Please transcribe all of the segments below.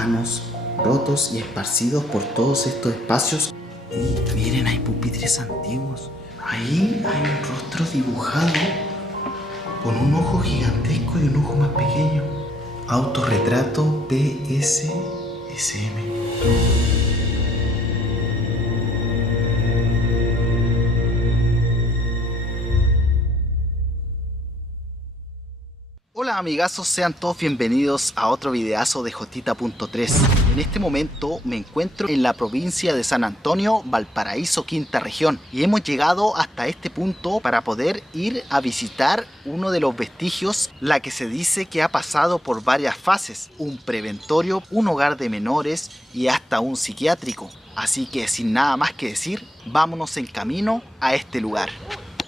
humanos rotos y esparcidos por todos estos espacios. Y miren, hay pupitres antiguos. Ahí hay un rostro dibujado con un ojo gigantesco y un ojo más pequeño. Autorretrato PSSM. Hola amigazos, sean todos bienvenidos a otro videazo de Jotita.3. En este momento me encuentro en la provincia de San Antonio, Valparaíso, quinta región. Y hemos llegado hasta este punto para poder ir a visitar uno de los vestigios, la que se dice que ha pasado por varias fases. Un preventorio, un hogar de menores y hasta un psiquiátrico. Así que sin nada más que decir, vámonos en camino a este lugar.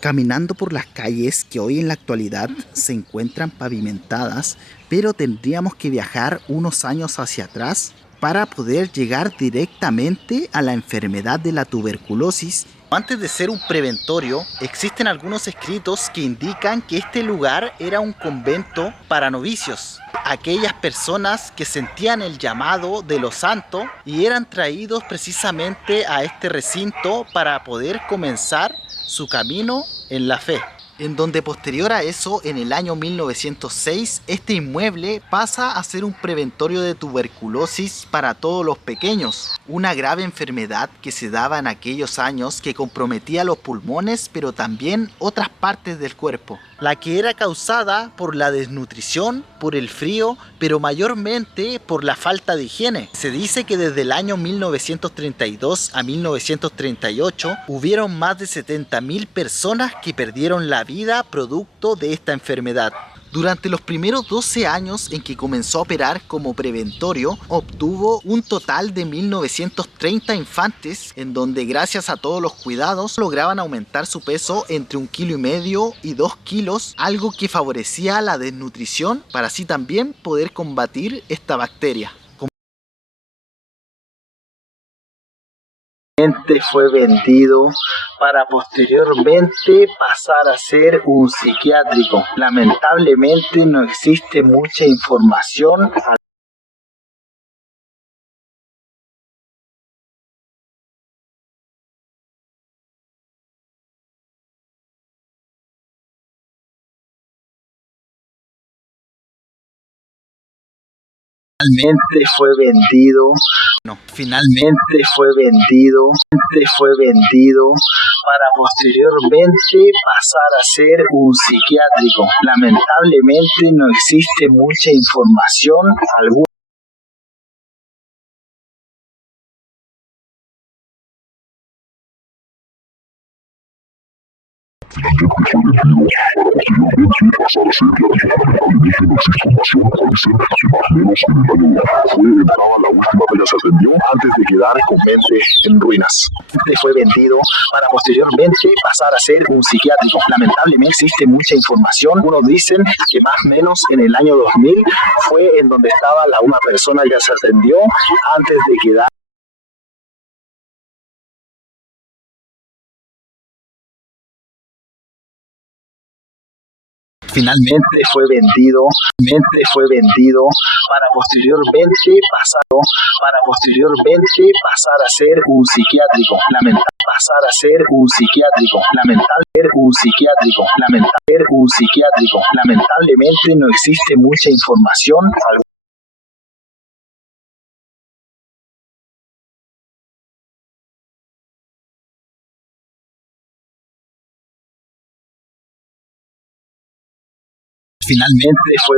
Caminando por las calles que hoy en la actualidad se encuentran pavimentadas, pero tendríamos que viajar unos años hacia atrás para poder llegar directamente a la enfermedad de la tuberculosis. Antes de ser un preventorio, existen algunos escritos que indican que este lugar era un convento para novicios. Aquellas personas que sentían el llamado de los santos y eran traídos precisamente a este recinto para poder comenzar su camino en la fe. En donde posterior a eso, en el año 1906, este inmueble pasa a ser un preventorio de tuberculosis para todos los pequeños. Una grave enfermedad que se daba en aquellos años que comprometía los pulmones, pero también otras partes del cuerpo. La que era causada por la desnutrición, por el frío, pero mayormente por la falta de higiene. Se dice que desde el año 1932 a 1938 hubieron más de 70.000 personas que perdieron la vida producto de esta enfermedad. Durante los primeros 12 años en que comenzó a operar como preventorio, obtuvo un total de 1930 infantes, en donde gracias a todos los cuidados lograban aumentar su peso entre 1,5 kg y 2 kilos, algo que favorecía la desnutrición para así también poder combatir esta bacteria. Fue vendido para posteriormente pasar a ser un psiquiátrico. Lamentablemente no existe mucha información. Finalmente fue vendido para posteriormente pasar a ser un psiquiátrico. Lamentablemente no existe mucha información alguna. Finalmente fue vendido para posteriormente pasar a ser un psiquiátrico. Lamentablemente existe mucha información. Algunos dicen que más o menos en el año 2000 fue en donde estaba una persona que se atendió antes de quedar. Finalmente fue vendido para posteriormente pasar a ser un psiquiátrico. Lamentablemente no existe mucha información. Finalmente fue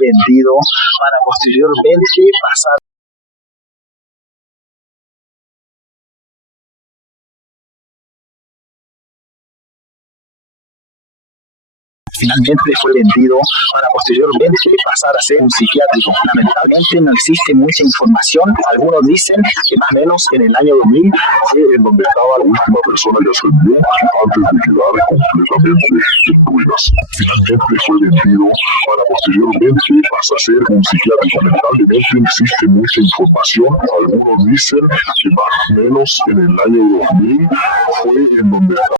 vendido para posteriormente pasar. Finalmente fue vendido para posteriormente pasar a ser un psiquiátrico. Lamentablemente no existe mucha información. Algunos dicen que más o menos en el año 2000 fue en donde estaba la última persona que ascendió antes de quedar completamente en ruinas. Finalmente fue vendido para posteriormente pasar a ser un psiquiátrico. Lamentablemente no existe mucha información. Algunos dicen que más o menos en el año 2000 fue en donde estaba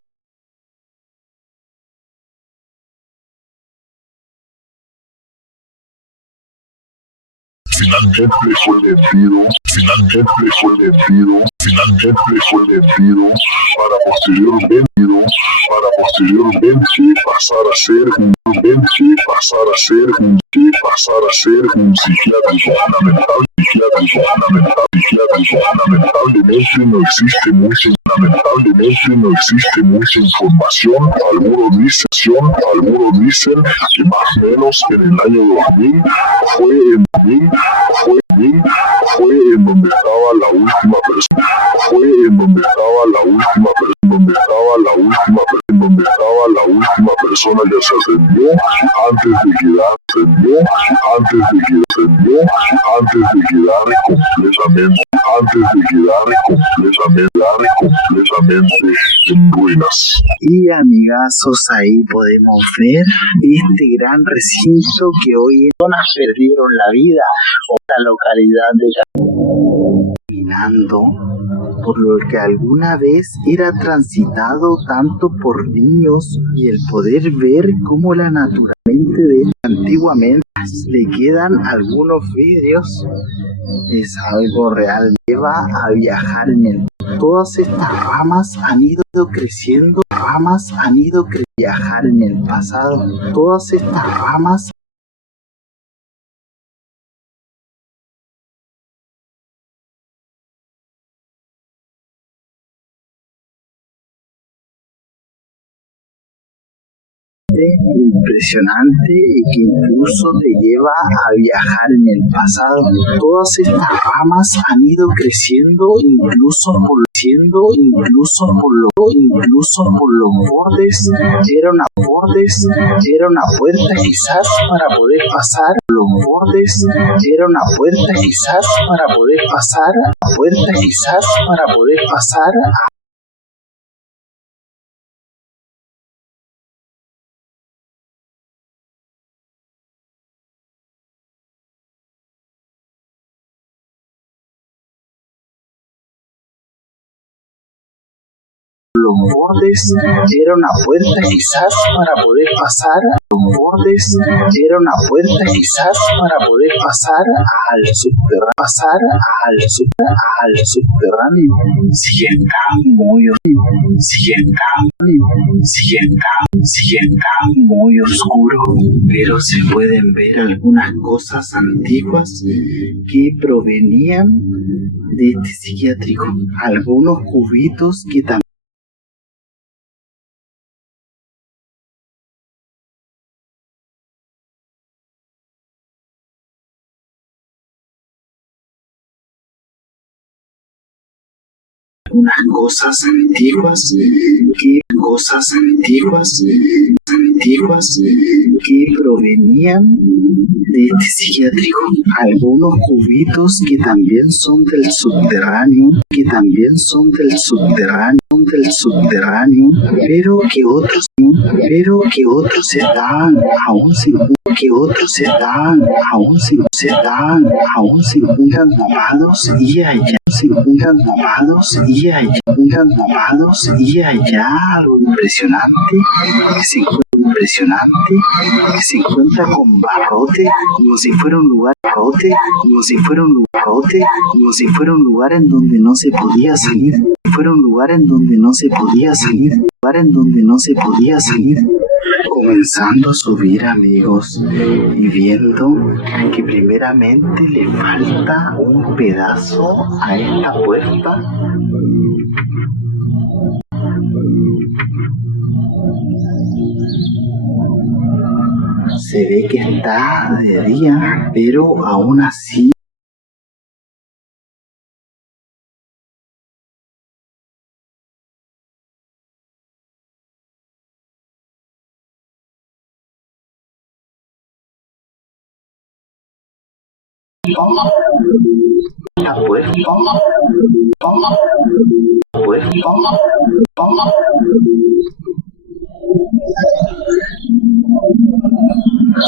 finalmente fue vendido para posteriormente pasar a ser un psiquiátrico. Lamentablemente no existe mucha información. Algunos dicen que más o menos en el año 2000 fue en donde estaba la última persona, que se atendió antes de quedar completamente en ruinas. Y amigazos, ahí podemos ver este gran recinto que hoy personas perdieron la vida o la localidad de caminando por lo que alguna vez era transitado tanto por niños, y el poder ver cómo la naturalmente de antiguamente le quedan algunos vidrios es algo real. Lleva a viajar en el todas estas ramas han ido creciendo, viajar en el pasado. Todas estas ramas impresionante y que incluso te lleva a viajar en el pasado. Todas estas ramas han ido creciendo incluso por los bordes. Era una puerta quizás para poder pasar los bordes. Era una puerta quizás para poder pasar. Los bordes. Era una puerta quizás para poder pasar. Los bordes. Era una puerta quizás para poder pasar al subterráneo. Sigue estando muy oscuro, pero se pueden ver algunas cosas antiguas que provenían de este psiquiátrico. Algunos cubitos que también cosas antiguas que provenían de este psiquiátrico. Algunos cubitos que también son del subterráneo, pero que otros estaban aún se encuentran tapados, y allá algo impresionante que se encuentra con barrote, como si fuera un lugar en donde no se podía salir, comenzando a subir, amigos, y viendo que primeramente le falta un pedazo a esta puerta. Se ve que está de día, pero aún así la puerta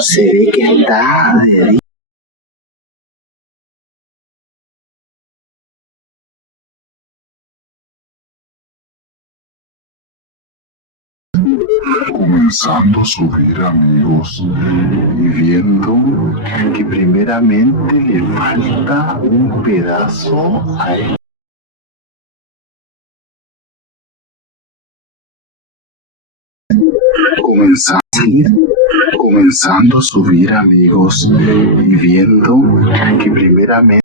se ve que está de día. Comenzando a subir, amigos, y viendo que primeramente le falta un pedazo a él. Comenzando a subir, amigos, y viendo que primeramente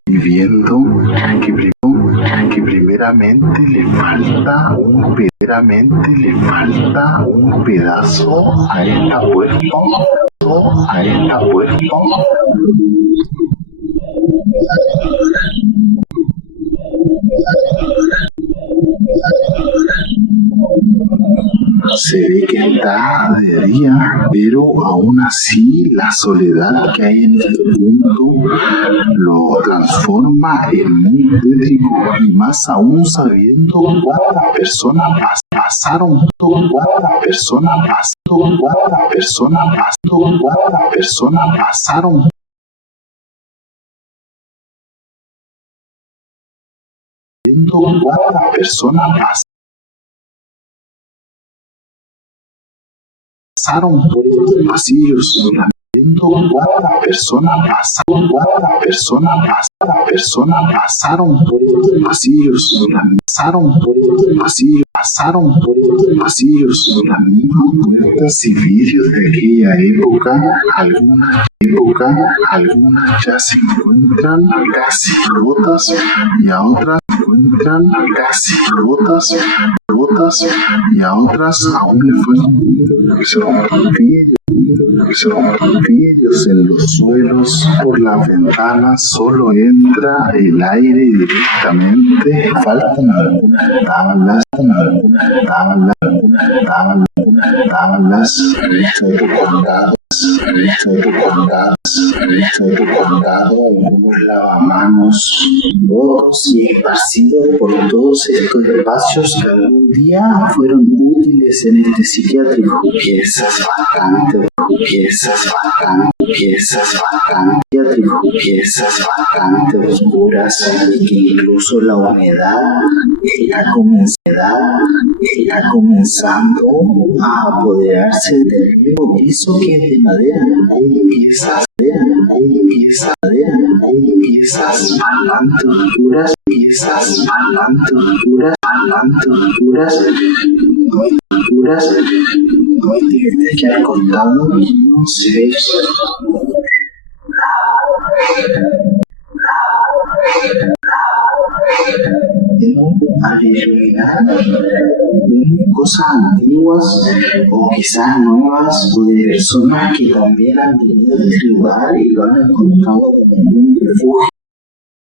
le falta un pedazo a esta puerta. Se ve que está de día, pero aún así la soledad que hay en este punto lo transforma en muy tétrico, y más aún sabiendo cuántas personas pasaron, pasaron por estos pasillos, viendo cuántas personas pasaron por estos pasillos, las mismas puertas y vidrios de aquella época, algunas ya se encuentran casi rotas y a otras aún le faltan vidrios en los suelos. Por las ventanas solo entra el aire directamente. Faltan algunas tablas algunos lavamanos rotos y esparcidos por todos estos espacios que algún día fueron útiles en este psiquiátrico. Piezas bastante oscuras, y que incluso la humedad está comenzando a apoderarse del mismo piso que es de madera. Hay piezas bastante oscuras, de que al costado no se ve. Pero al iluminar cosas antiguas o quizás nuevas, o de personas que también han venido a este lugar y lo han encontrado como un refugio.